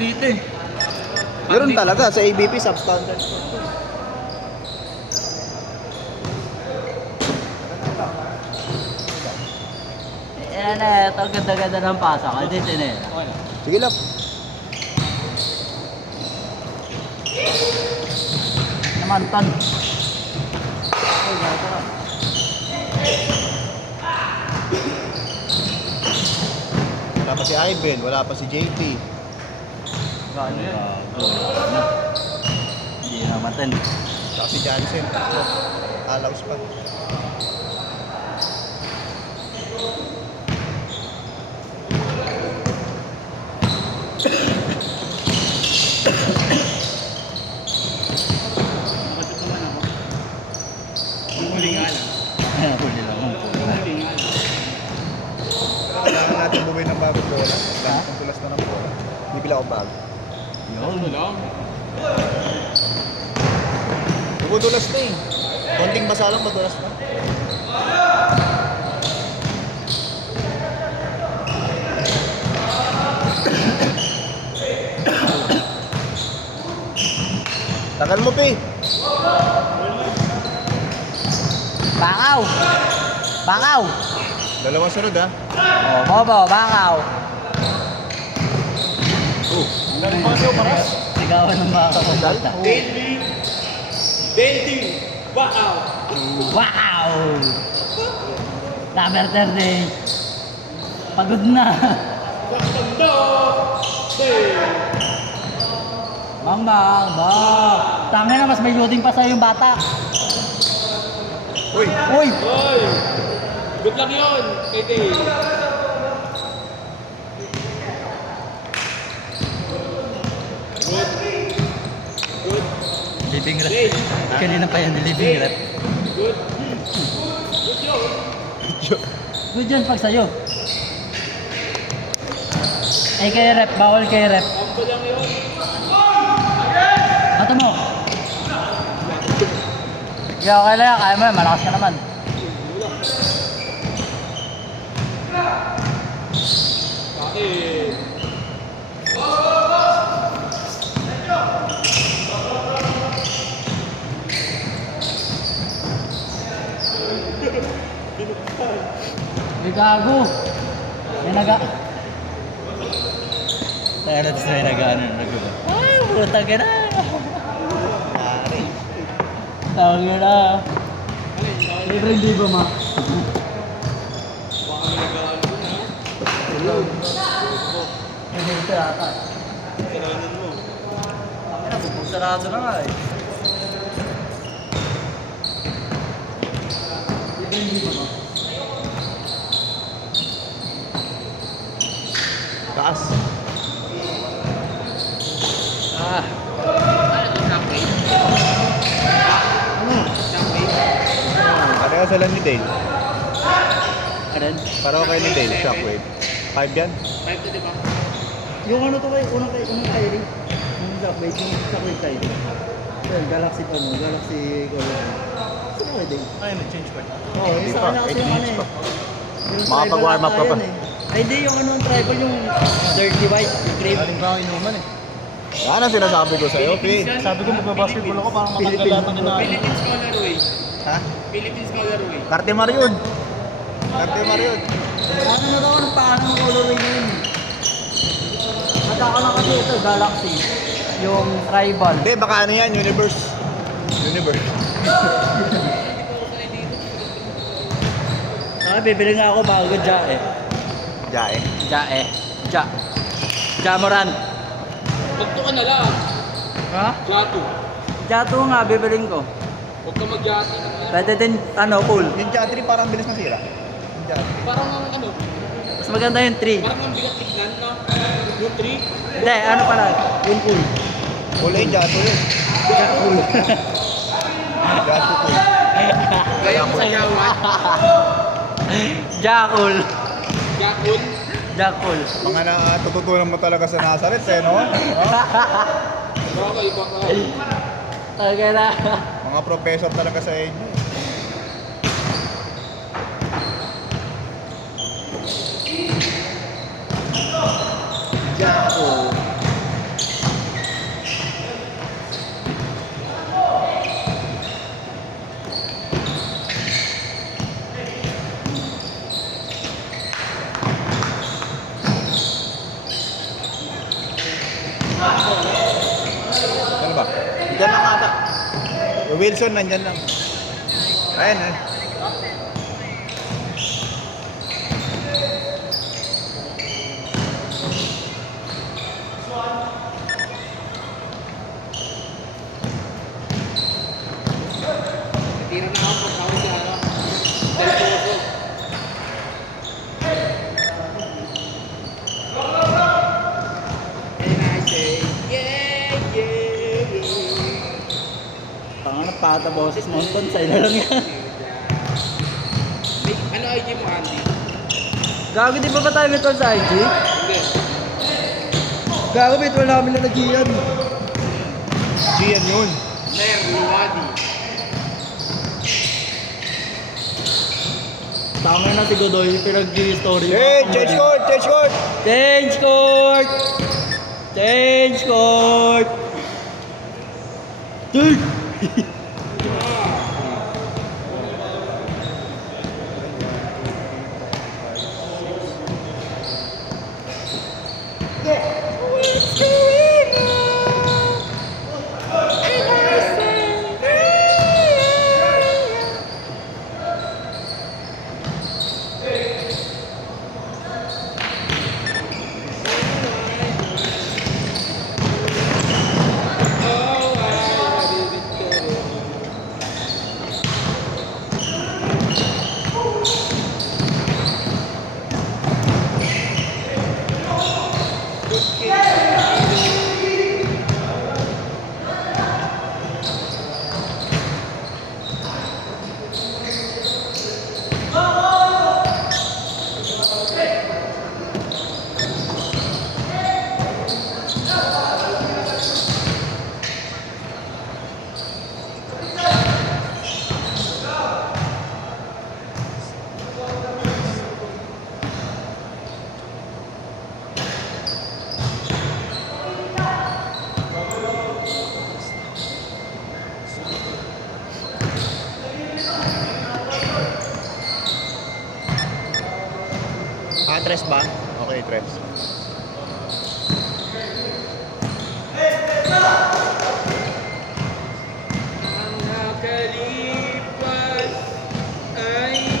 dito eh. Meron talaga sa ABP substandard. Yan eh, ito ganda-ganda ng pasok. Hindi tinira. Sige lang. Namantan. Wala pa si Ivan, wala pa si JP. Gano yan? Hindi namatan. Saka si Jansen. Alaws pa. Huli lang. Kailangan natin bumili ng bagong bola. Ang tulas na ng bola. Bibili ako bago. Yun. Dulas na eh. Konting basa lang, madulas na. Tagal mo, Pi. Bakaw! Bakaw! Dalawang sunod, ha? Oh, bobo, bakaw! Sigawan ng bakaw. Dating! Wow! Wow! Number 30. Pagod na. Sakando! Day! Bang, bang, bang. Tangin na, mas may loading pa sa'yo yung bata. Uy! Uy! Hoy! Good luck yun! Kay Day! Good! Living rep. Day! Kanina pa yan, living rep. Good! Good yun! Good yun pag sa'yo. Eh, kay rep. Bawal kay rep. Kampo lang yun! Bato mo. Yeah, okay lang yan. Kaya mo yan. Malakas ka naman. Bakit? May gago. May naga... Tayo na tapos may naga-ano na nagawa. Ay, puta ka na. Pare. Tawag ka na. Libre hindi ba, ma? Baka may nagalaan ko na. Hello. May dito yata. Kasalanan mo. Ang ina, sarado na nga eh. Libre hindi ba, ma? Taas. Ah. Pareho sila ni Dale. Ayan. Pareho kayo ni Dale. Shockwave. 5 yan? 5 to diba? Yung ano to kay, unang Kyrie. Yung Shockwave, yung Shockwave Kyrie. Well, Galaxy pa mo, Galaxy Color. Sino kayo din? Ay, may change pa. Oo, yung Hindi sa pa, kanya kasi 8 yung ano minutes eh. pa. Yung Makapag-warm up ka pa. tribal ata yun eh. Ay, hindi, yung ano yung tribal, yung dirty white, yung cream. Galing pa ako inuman eh. Yan ang sinasabi ko sa'yo, Pi. Sabi ko magbabasketball ako parang matanggal yata na. Philippines colorway. Ha? Philippines colorway. Cartemar yun. Cartemar yun. Ano na daw, anong paano ng colorway na yun? Mataka lang kasi ito, Galaxy. Yung tribal. Hindi, baka ano yan, Universe. Universe. Bibili nga ako bago Ja eh. Jae. Ja eh. Ja. Jamoran. Magto ka na lang. Ha? Jato. Jato nga, bibiling ko. Huwag ka mag-yati ng ano. Pwede din, ano, cool. Yung Jatri parang bilis masira. Yung Jatri. Parang ang ano. Mas maganda yung 3. Parang ang bigat tignan na. Yung 3. Hindi, ano pala, yung cool. Kulay Jato yun. Ja cool. Jato cool. Gaya mo sa yawan. Ja cool. Jakun. Ja cool. Mga natututunan mo talaga sa Nazareth eh, no? Baka iba ka. Okay na. Mga professor talaga sa inyo. Jato. Ano ba? Diyan lang ata. Yung Wilson, nandyan lang. Ayan, eh. Tira na ako pag si ano. Del Pozo. And I say, yeah, yeah, yeah. Tanga na pata boses mo. Bonsai na lang yan. Ano IG mo, Andy? Gago, di ba tayo virtual sa IG? Hindi. Gago, virtual namin na nag-iyan. Gian yun. Mer, Luwadi. Tama na si Godoy, pinag-story. Hey, change court, change court! Change court! Change court! Dude! Oh, I didn't get it. Tres ba? Okay, tres. Ang nakalipas ay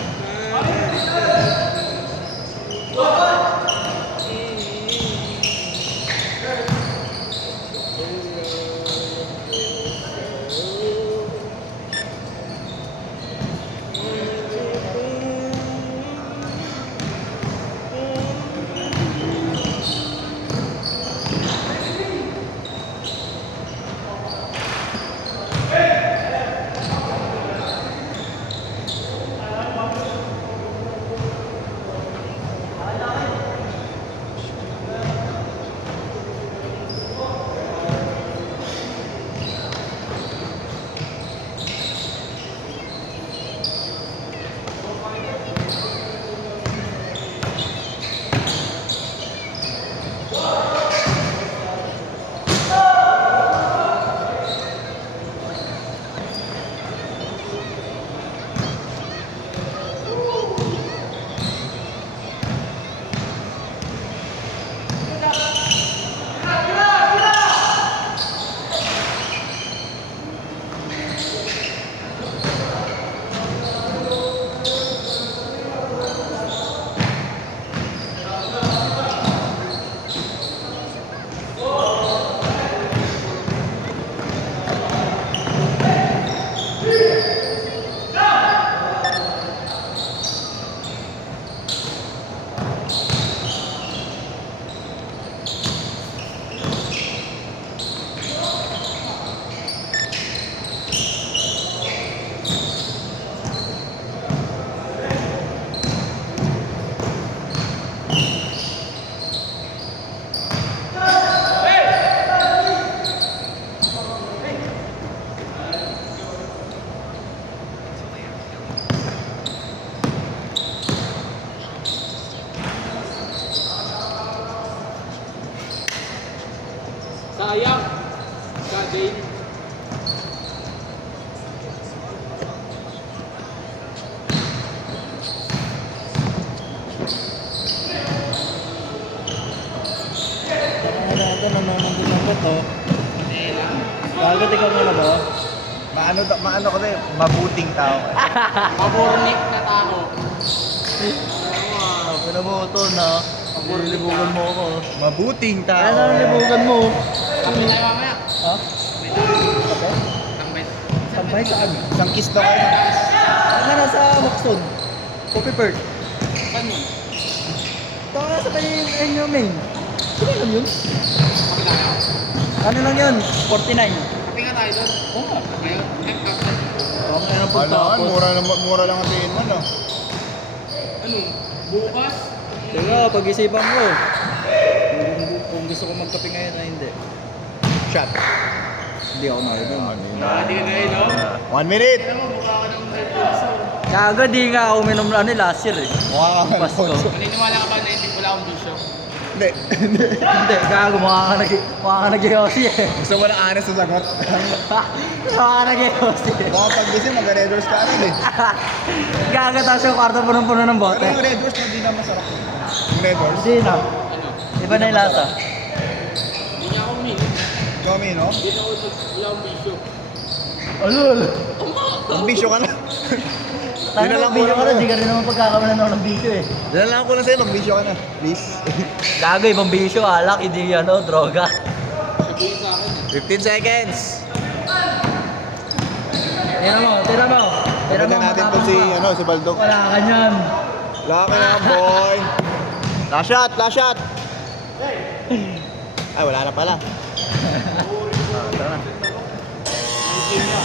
sayang. Kadin. Tara na ito nanonood ng beto. Bakit ikaw muna ba? Maano ko rin, mabuting tao. Pabornik na tao. Pinaboto na. Libugan mo ako. Mabuting tao. Ano libugan mo? Kami tayo mamaya. Ha? Kape? Tambay. Sampay saan? Isang kiss daw kayo. Ano na sa Waxton? Coffee Perk. Saan yun? Ito nga sa inyo main. Sino alam yun? Kami tayo. Ano lang yun? 49. Kapi nga tayo doon. Oo nga. Ngayon, kapit. Oo nga ng Alaan, pagtapos. mura lang ang tingin mo, no? Ano? Bukas? Teka, pag-isipan ko. Kung gusto ko magkape ngayon na hindi. Shot. Hindi ako nakainom. Hindi ka na yun, no? 1 minute. Alam mo, mukha ka ng Red Bulls. Kaga di nga ako uminom ano last year eh. Mukha ka ng Pasko. Alfonso. Maniniwala ka ba na hindi wala akong bisyo? Hindi. Hindi, gago mukha ka nag-iossi eh. Gusto mo na honest sa sagot. Mukha ka nag-iossi eh. Baka pag-gising, mag-red doors ka agad eh. Gago tapos yung kwarto punong-puno ng bote. Pero yung red doors, hindi na masarap. Yung red doors. Hindi na. Ano? Iba na yung lasa. Hindi niya ako uminom. Kami, no? Hindi na ako wala akong bisyo. Alul. Ang bisyo ka na. Tayo Yun na na lang video muna ka na, ko. di ka rin naman pagkakamalan ako ng video eh. Diyan lang ako na sa'yo, mag-bisyo ka na. Please. Gago, ibang video, alak, hindi ano, droga. Sabihin sa akin. 15 seconds. Tira mo. Pagkita natin to si, si Baldog. Wala ka niyan. Laki na, boy. Last shot, last shot. Ay, wala na pala. Tara na. Ang game niya.